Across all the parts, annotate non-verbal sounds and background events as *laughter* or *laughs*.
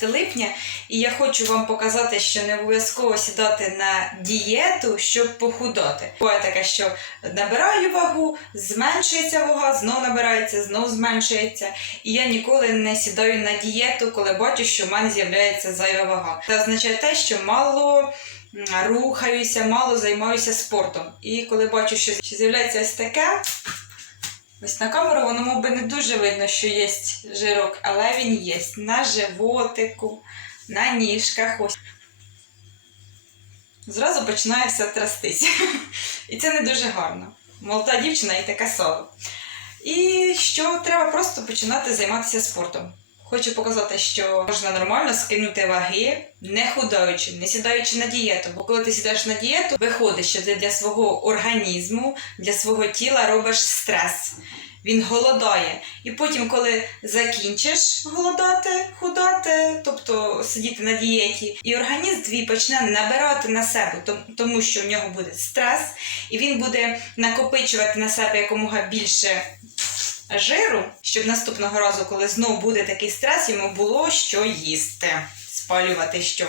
15 липня, і я хочу вам показати, що не обов'язково сідати на дієту, щоб похудати. Буває таке, що набираю вагу, зменшується вага, знов набирається, знов зменшується. І я ніколи не сідаю на дієту, коли бачу, що в мене з'являється зайва вага. Це означає те, що мало рухаюся, мало займаюся спортом. І коли бачу, що з'являється ось таке. Ось на камеру воно би не дуже видно, що є жирок, але він є на животику, на ніжках. Ось. Зразу починає все трястися. І це не дуже гарно. Молода дівчина і таке соло. І що треба просто починати займатися спортом. Хочу показати, що можна нормально скинути ваги, не худаючи, не сідаючи на дієту. Бо коли ти сідаєш на дієту, виходить, що ти для свого організму, для свого тіла робиш стрес. Він голодає. І потім, коли закінчиш голодати, худати, тобто сидіти на дієті, і організм твій почне набирати на себе, тому що в нього буде стрес, і він буде накопичувати на себе якомога більше жиру, щоб наступного разу, коли знов буде такий стрес, йому було що їсти, спалювати що.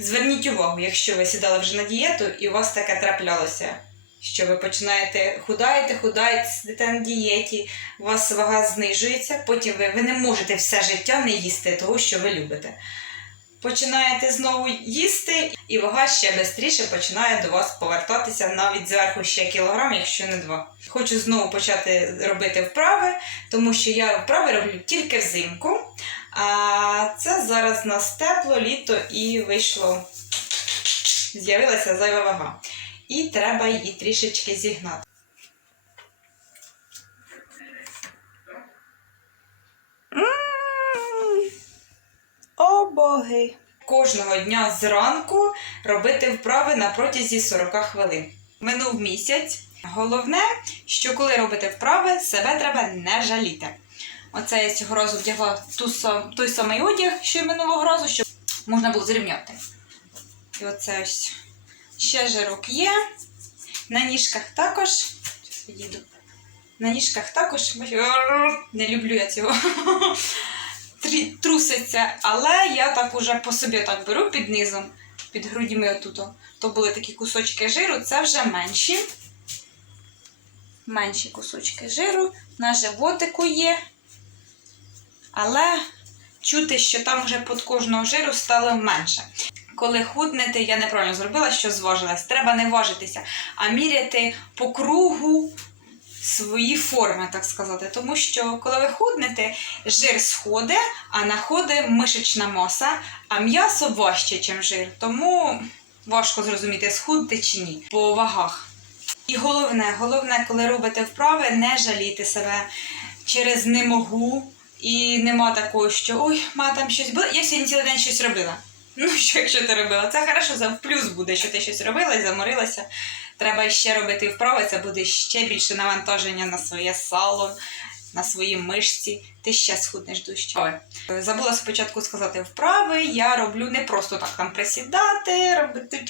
Зверніть увагу, якщо ви сідали вже на дієту і у вас таке траплялося, що ви починаєте худаєте, худаєте, сидите на дієті, у вас вага знижується, потім ви, ви не можете все життя не їсти того, що ви любите. Починаєте знову їсти, і вага ще швидше починає до вас повертатися навіть зверху ще кілограм, якщо не два. Хочу знову почати робити вправи, тому що я вправи роблю тільки взимку. А це зараз у нас тепло, літо і вийшло, з'явилася зайва вага. І треба її трішечки зігнати. О боги! Кожного дня зранку робити вправи на протязі 40 хвилин. Минув місяць. Головне, що коли робите вправи, себе треба не жаліти. Оце я цього разу вдягла ту, той самий одяг, що й минулого разу, щоб можна було зрівняти. І оце ось ще жирок є. На ніжках також. Відійду. На ніжках також. Не люблю я цього. Труситься, але я так уже по собі так беру під низом, під грудьми отут. То були такі кусочки жиру, це вже менші. Менші кусочки жиру. На животику є. Але чути, що там вже під кожного жиру стало менше. Коли худнете, я неправильно зробила, що зважилась. Треба не важитися, а міряти по кругу свої форми, так сказати. Тому що коли ви худнете, жир сходить, а находить мишечна маса, а м'ясо важче, ніж жир. Тому важко зрозуміти, схудти чи ні по вагах. І головне, головне, коли робите вправи, не жалійте себе через не можу. І нема такого, що ой, ма там щось було. Я сьогодні цілий день щось робила. Ну, що *laughs* якщо ти робила? Це хорошо, за плюс буде, що ти щось робила і заморилася. Треба ще робити вправи, це буде ще більше навантаження на своє сало, на свої мишці. Ти ще схуднеш дужче. Ой, Забула спочатку сказати вправи. Я роблю не просто так там присідати, робити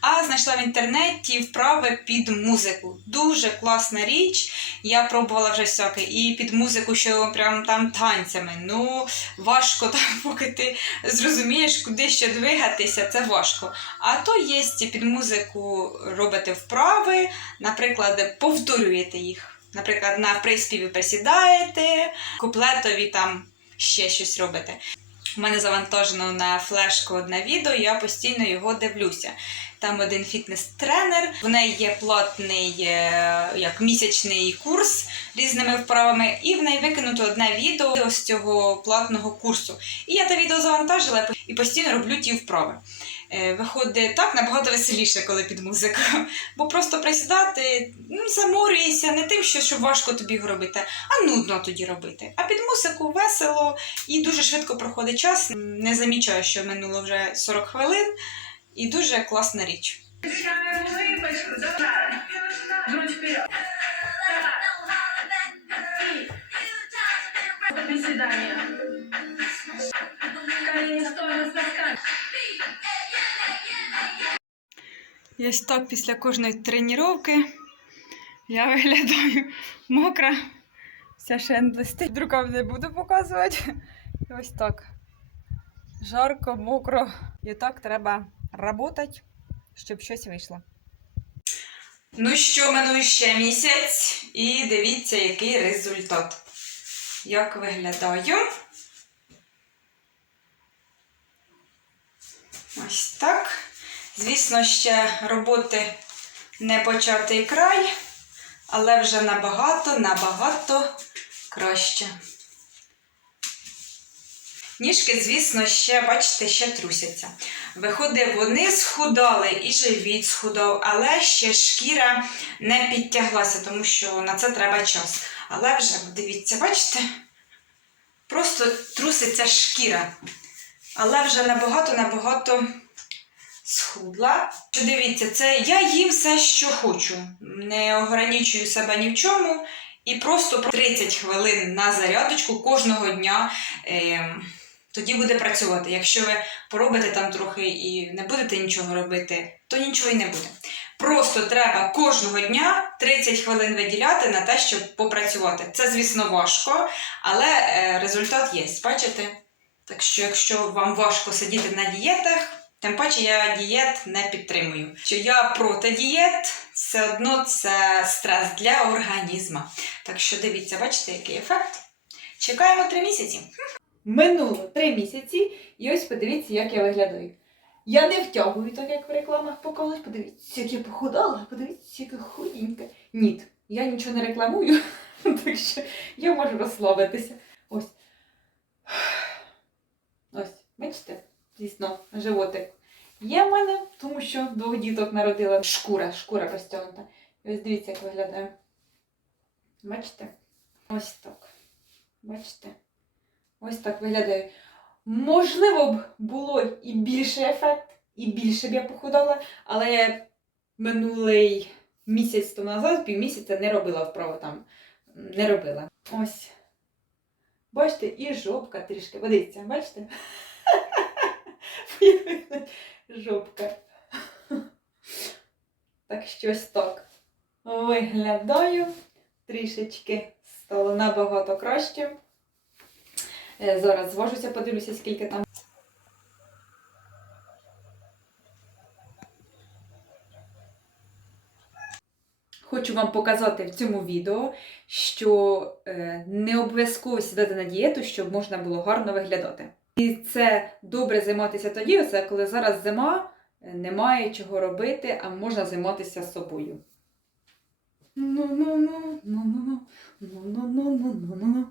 а знайшла в інтернеті вправи під музику. Дуже класна річ. Я пробувала вже всяке. І під музику, що прям там танцями. Ну, важко *laughs* там, поки ти зрозумієш, куди ще двигатися, це важко. А то є під музику робите вправи, наприклад, повторюєте їх. Наприклад, на приспіві присідаєте, куплетові там ще щось робите. У мене завантажено на флешку одне відео, я постійно його дивлюся. Там один фітнес-тренер, в неї є платний е, як місячний курс різними вправами, і в неї викинуто одне відео з цього платного курсу. І я те відео завантажила і постійно роблю ті вправи. Е, Виходить так набагато веселіше, коли під музику. Бо просто присідати, ну, заморюєшся не тим, що, що важко тобі робити, а нудно тоді робити. А під музику весело і дуже швидко проходить час. Не замічаю, що минуло вже 40 хвилин, і дуже класна річ. Ось так після кожної тренування я виглядаю мокра, вся ще блистить. Не буду показувати. Ось так. Жарко, мокро. І так треба працювати, щоб щось вийшло. Ну що, минує ще місяць, і дивіться, який результат. Як виглядаю. Ось так. Звісно, ще роботи не початий край, але вже набагато, набагато краще. Ніжки, звісно, ще, бачите, ще трусяться. Виходить, вони схудали і живіт схудав, але ще шкіра не підтяглася, тому що на це треба час. Але вже, дивіться, бачите, просто труситься шкіра. Але вже набагато-набагато схудла. Що Дивіться, це я їм все, що хочу. Не ограничую себе ні в чому. І просто 30 хвилин на зарядочку кожного дня. Е, тоді буде працювати. Якщо ви поробите там трохи і не будете нічого робити, то нічого і не буде. Просто треба кожного дня 30 хвилин виділяти на те, щоб попрацювати. Це, звісно, важко, але е, результат є. Бачите? Так що, якщо вам важко сидіти на дієтах, тим паче я дієт не підтримую. Що я проти дієт, все одно це стрес для організму. Так що дивіться, бачите, який ефект. Чекаємо 3 місяці. Минуло три місяці, і ось подивіться, як я виглядаю. Я не втягую, так як в рекламах показують. Подивіться, як я похудала, подивіться, яка худенька. Ні, я нічого не рекламую, *laughs* так що я можу розслабитися. Ось. Ось, бачите, звісно, животик є в мене, тому що двох діток народила шкура, шкура розтягнута. І ось дивіться, як виглядає. Бачите? Ось так. Бачите? Ось так виглядає. Можливо б було і більший ефект, і більше б я похудала, але минулий місяць тому назад, півмісяця не робила вправо там. Не робила. Ось. Бачите, і жопка трішки. Подивіться, бачите? *laughs* Жопка. Так щось так. Виглядаю. Трішечки стало набагато краще. Е, Зараз зважуся, подивлюся, скільки там. Хочу вам показати в цьому відео, що е, не обов'язково сідати на дієту, щоб можна було гарно виглядати. І це добре займатися тоді, це коли зараз зима, е, немає чого робити, а можна займатися собою. Ну-ну-ну, ну-ну-ну, ну-ну-ну-ну-ну-ну.